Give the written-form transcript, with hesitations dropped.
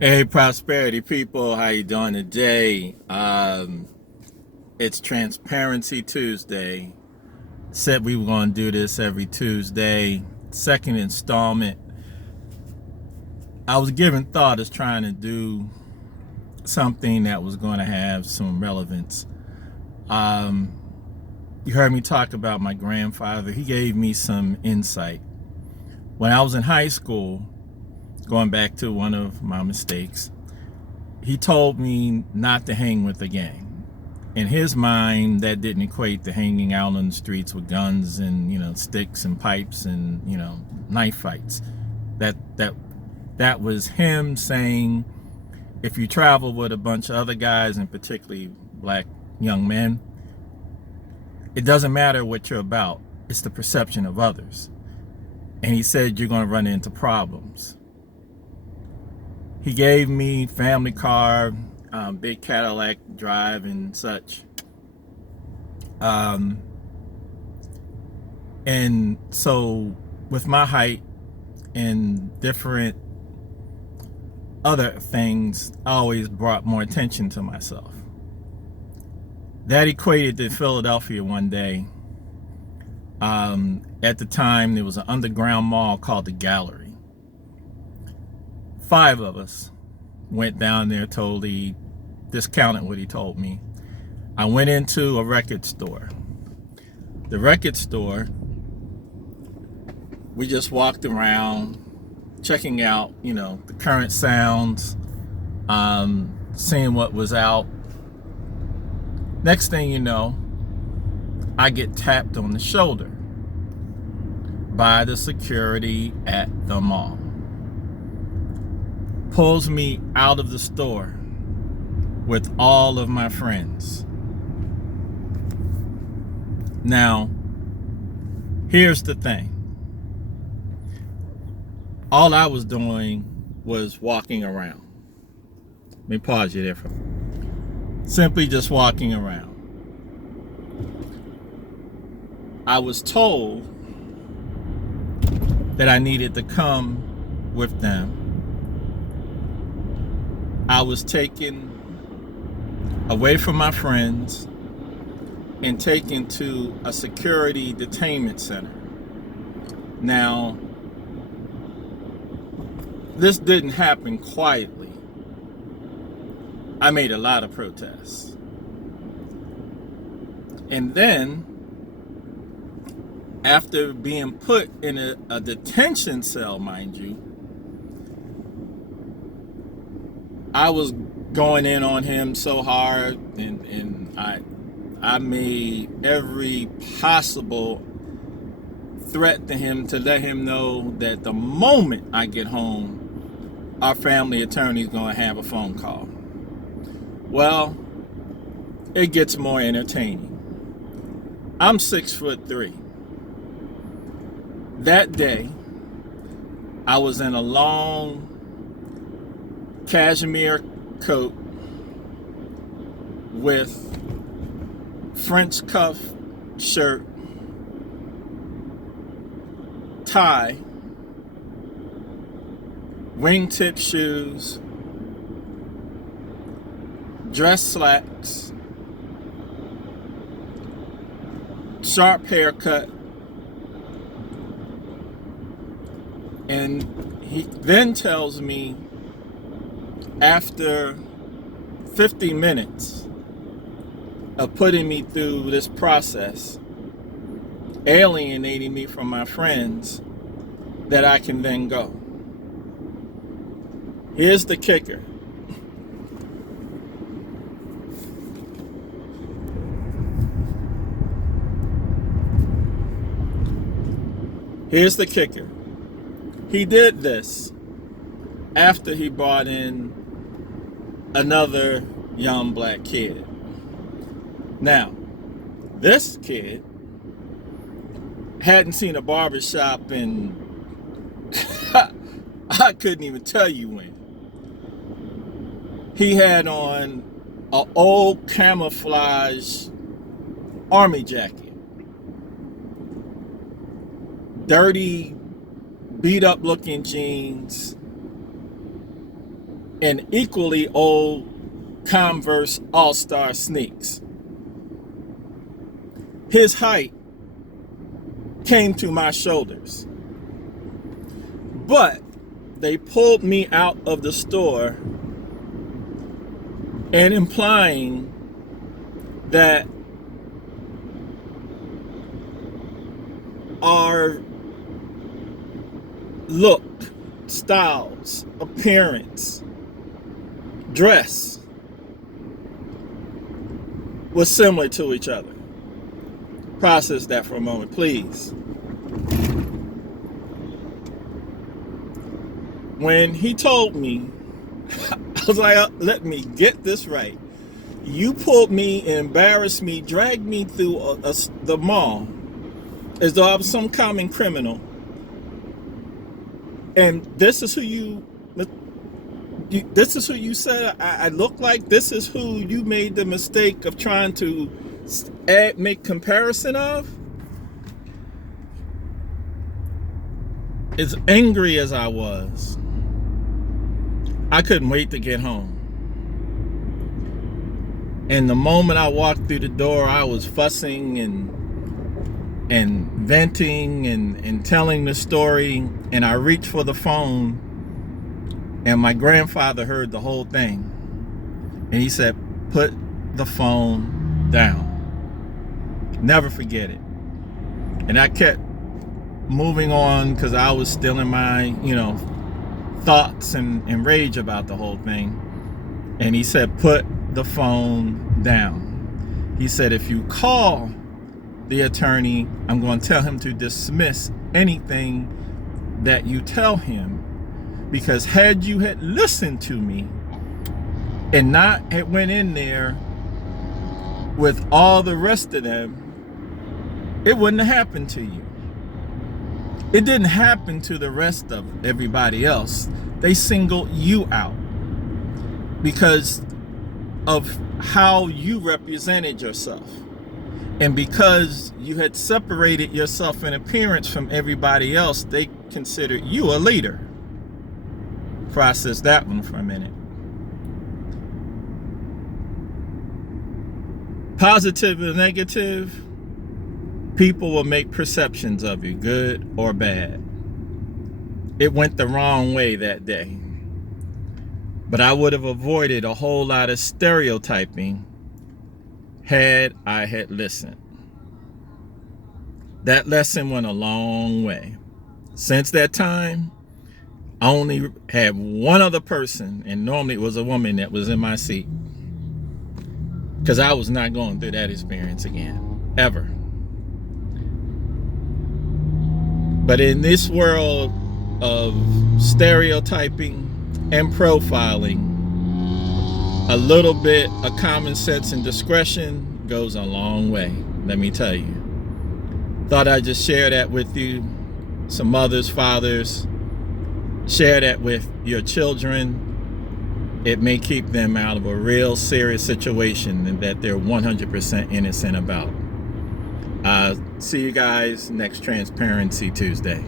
Hey, prosperity people, how you doing today? It's Transparency Tuesday. Said we were going to do this every Tuesday. Second installment. I was giving thought as trying to do something that was going to have some relevance. Um, you heard me talk about my grandfather. He gave me some insight. When I was in high school, going back to one of my mistakes, he told me not to hang with the gang. In his mind, that didn't equate to hanging out on the streets with guns and sticks and pipes and knife fights. That was him saying, if you travel with a bunch of other guys, and particularly black young men, it doesn't matter what you're about. It's the perception of others. And he said you're going to run into problems. He gave me family car, big Cadillac drive and such. And so with my height and different other things, I always brought more attention to myself. That equated to Philadelphia one day. At the time, there was an underground mall called the Gallery. 5 of us went down there, totally discounted what he told me. I went into a record store. The record store, we just walked around, checking out, the current sounds, seeing what was out. Next thing you know, I get tapped on the shoulder by the security at the mall. Pulls me out of the store with all of my friends. Now, here's the thing. All I was doing was walking around. Let me pause you there for a minute. Simply just walking around. I was told that I needed to come with them. I was taken away from my friends and taken to a security detainment center. Now, this didn't happen quietly. I made a lot of protests. And then, after being put in a detention cell, mind you, I was going in on him so hard, and I made every possible threat to him to let him know that the moment I get home, our family attorney is going to have a phone call. Well, it gets more entertaining. I'm 6'3". That day, I was in a long cashmere coat with French cuff shirt, tie, wingtip shoes, dress slacks, sharp haircut, and he then tells me, after 50 minutes of putting me through this process, alienating me from my friends, that I can then go. Here's the kicker. Here's the kicker. He did this after he brought in another young black kid. Now, this kid hadn't seen a barbershop in I couldn't even tell you when. He had on an old camouflage army jacket, dirty, beat up looking jeans, and equally old Converse All-Star sneaks. His height came to my shoulders. But they pulled me out of the store and implying that our look, styles, appearance, dress was similar to each other. Process that for a moment, please. When he told me, I was like, let me get this right. You pulled me, embarrassed me, dragged me through the mall as though I was some common criminal. And this is who you said I look like? This is who you made the mistake of trying to make comparison of? As angry as I was, I couldn't wait to get home. And the moment I walked through the door, I was fussing and venting and telling the story. And I reached for the phone, and my grandfather heard the whole thing. And he said, "Put the phone down. Never forget it." And I kept moving on because I was still in my, thoughts and rage about the whole thing. And he said, "Put the phone down." He said, "If you call the attorney, I'm going to tell him to dismiss anything that you tell him, because had you had listened to me and not had went in there with all the rest of them, it wouldn't have happened to you. It didn't happen to the rest of everybody else. They singled you out because of how you represented yourself. And because you had separated yourself in appearance from everybody else, they considered you a leader." Process that one for a minute. Positive and negative, people will make perceptions of you, good or bad. It went the wrong way that day. But I would have avoided a whole lot of stereotyping had I had listened. That lesson went a long way. Since that time, I only had one other person, and normally it was a woman that was in my seat, because I was not going through that experience again, ever. But in this world of stereotyping and profiling, a little bit of common sense and discretion goes a long way, let me tell you. Thought I'd just share that with you. Some mothers, fathers, share that with your children. It may keep them out of a real serious situation and that they're 100% innocent about. See you guys next Transparency Tuesday.